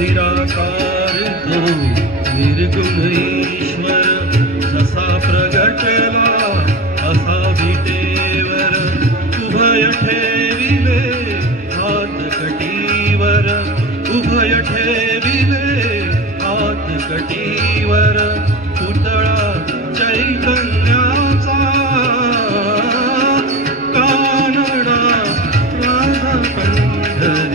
निराकार तो निर्गुण ईश्वर जसा प्रगटला असा विटेवर उभय ठेविले हात कटीवर उभय ठेविले हात कटीवर पुतळा चैतन्याचा कानडा राधा पंढर